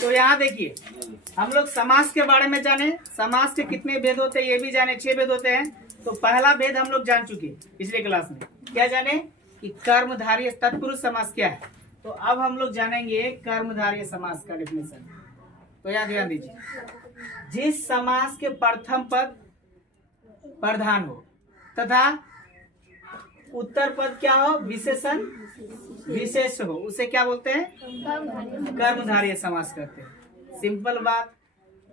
तो यहाँ देखिए, हम लोग समास के बारे में जाने, समास के कितने भेद होते हैं ये भी जाने, 6 भेद होते हैं। तो पहला भेद हम लोग जान चुके पिछले क्लास में, क्या जाने कि कर्मधारय तत्पुरुष समास क्या है। तो अब हम लोग जानेंगे कर्मधारय समास का डेफिनेशन। तो यहाँ ध्यान दीजिए, जिस समास के प्रथम पद प्रधान हो तथा उत्तर पद क्या हो, विशेषण विशेष हो, उसे क्या बोलते हैं, कर्मधारय समास कहते हैं। सिंपल बात,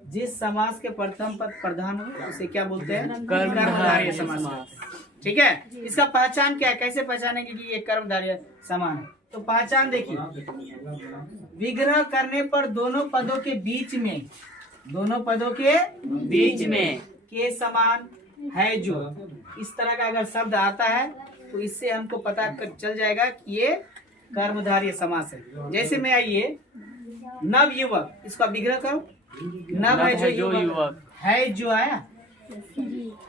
जिस समास के प्रथम पद प्रधान हो उसे क्या बोलते हैं, कर्मधारय समास कहते हैं। ठीक है, इसका पहचान क्या है, कैसे पहचानेंगे कि ये कर्मधारय समान है। तो पहचान देखिए, विग्रह करने पर दोनों पदों के बीच में, दोनों पदों के बीच में के समान है जो, इस तरह का अगर शब्द आता है तो इससे हमको पता चल जाएगा कि ये कर्मधारय समास है। जैसे में आइए, नव युवक, इसका विग्रह करो, नव है जो युवक, है जो आया,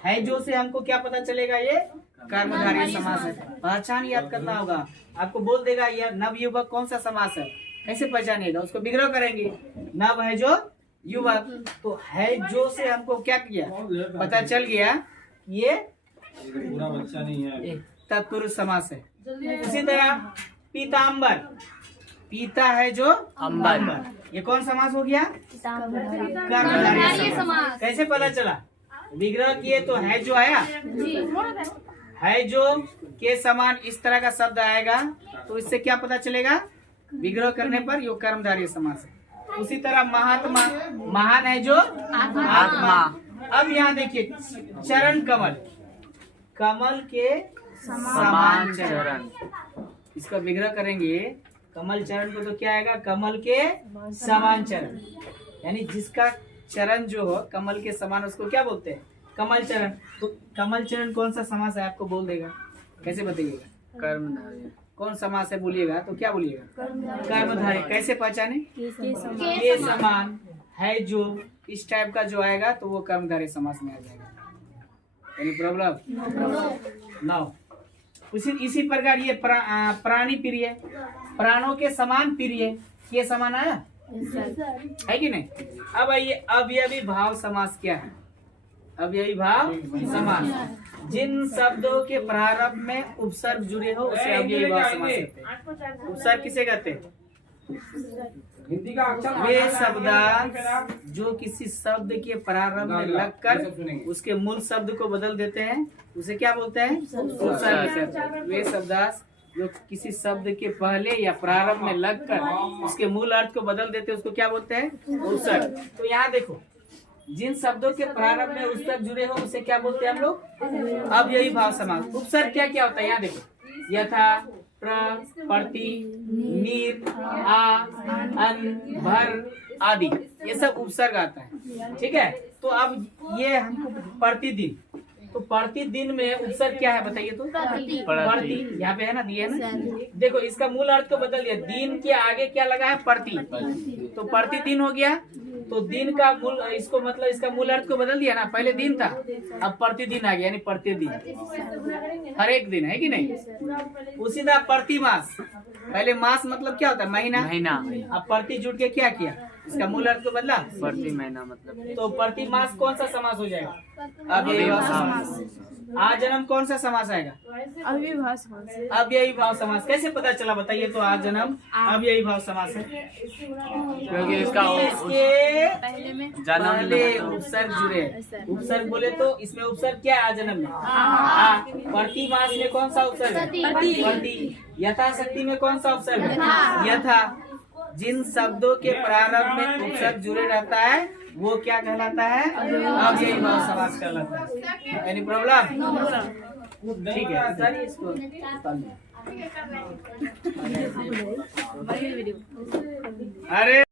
है जो से हमको क्या पता चलेगा, ये कर्मधारय समास है। पहचान याद करना होगा, आपको बोल देगा यह नव युवक कौन सा समास है, कैसे पहचानिएगा, उसको विग्रह करेंगे, नव है जो युवक, तो है जो से हमको क्या किया, पता चल गया ये पूरा बच्चा नहीं है, तत्पुरुष समास है। इसी तरह पीताम्बर, पीता है जो अंबर, ये कौन समास हो गया, कर्मधारय समास। कैसे पता चला, विग्रह किए तो है जो आया, है जो के समान इस तरह का शब्द आएगा तो इससे क्या पता चलेगा, विग्रह करने पर ये कर्मधारय समास है। उसी तरह महात्मा, महान है जो आत्मा। अब यहाँ देखिए, चरण कमल, कमल के समान चरण, इसका विग्रह करेंगे, कमल चरण को तो क्या आएगा, कमल के समान चरण, यानी जिसका चरण जो हो कमल के समान उसको क्या बोलते हैं, कमल चरण। तो कमल चरण कौन सा समास है आपको बोल देगा, कैसे बताइएगा, कर्मधारय। कौन समास है बोलिएगा तो क्या बोलिएगा, कर्मधारय। कैसे पहचाने, के समान है जो, इस टाइप का जो आएगा तो वो कर्मधारय समास में आ जाएगा। Any problem now. इसी प्रकार ये प्राणी प्रिय, प्राणों के समान प्रिय, ये समान आया है कि नहीं। अब आइए अवयवी भाव समास क्या है, अवयवी भाव समास, जिन शब्दों के प्रारंभ में उपसर्ग जुड़े हो उसे अवयवी भाव समास कहते हैं। उपसर्ग किसे कहते हैं, वे शब्दांश जो किसी शब्द के प्रारंभ में लगकर उसके मूल शब्द को बदल देते हैं उसे क्या बोलते हैं, उपसर्ग कहते हैं। वे शब्दांश जो किसी शब्द के पहले या प्रारंभ में लगकर उसके मूल अर्थ को बदल देते हैं उसको क्या बोलते हैं, उपसर्ग। तो यहाँ देखो, जिन शब्दों के प्रारंभ में उपसर्ग जुड़े हो उसे क्या बोलते हैं हम लोग, अवयवी भाव समास। उपसर्ग क्या क्या होता है, यहाँ देखो, यथा, प्र, प्रति, निर, आ, अन, भर आदि, ये सब उपसर्ग आता है। ठीक है, तो अब ये हमको प्रतिदिन, तो प्रतिदिन में उपसर्ग क्या है बताइए, तो प्रति, यहाँ पे है ना, दिए ना, देखो इसका मूल अर्थ को बदल दिया, दिन के आगे क्या लगा है, प्रति, तो प्रतिदिन हो गया। तो दिन का मूल, इसको मतलब इसका मूल अर्थ को बदल दिया ना, पहले दिन था अब प्रतिदिन आ गया, यानी प्रतिदिन, हर एक दिन, है कि नहीं। उसी तरह प्रतिमास, पहले मास मतलब क्या होता है, महीना, अब प्रति जुड़ के क्या किया, इसका मूल अर्थ को बदला, प्रति महीना मतलब, तो प्रति मास कौन सा समास हो जाएगा, अवयवी भाव समास। आजन्म कौन सा समास आएगा, अवयवी भाव समास। अवयवी भाव समास कैसे पता चला बताइए, तो आजन्म अवयवी भाव समास है क्योंकि इसके पहले उपसर्ग जुड़े, उपसर्ग बोले तो इसमें उपसर्ग क्या है, आजन्म में। प्रति मास में कौन सा उपसर्ग है, प्रति। यथाशक्ति में कौन सा उपसर्ग है, यथा। जिन शब्दों के प्रारंभ में उपसर्ग जुड़े रहता है वो क्या कहलाता है, अवयवी भाव समास कहलाता है। एनी प्रॉब्लम, ठीक है, उतारिए इसको, अरे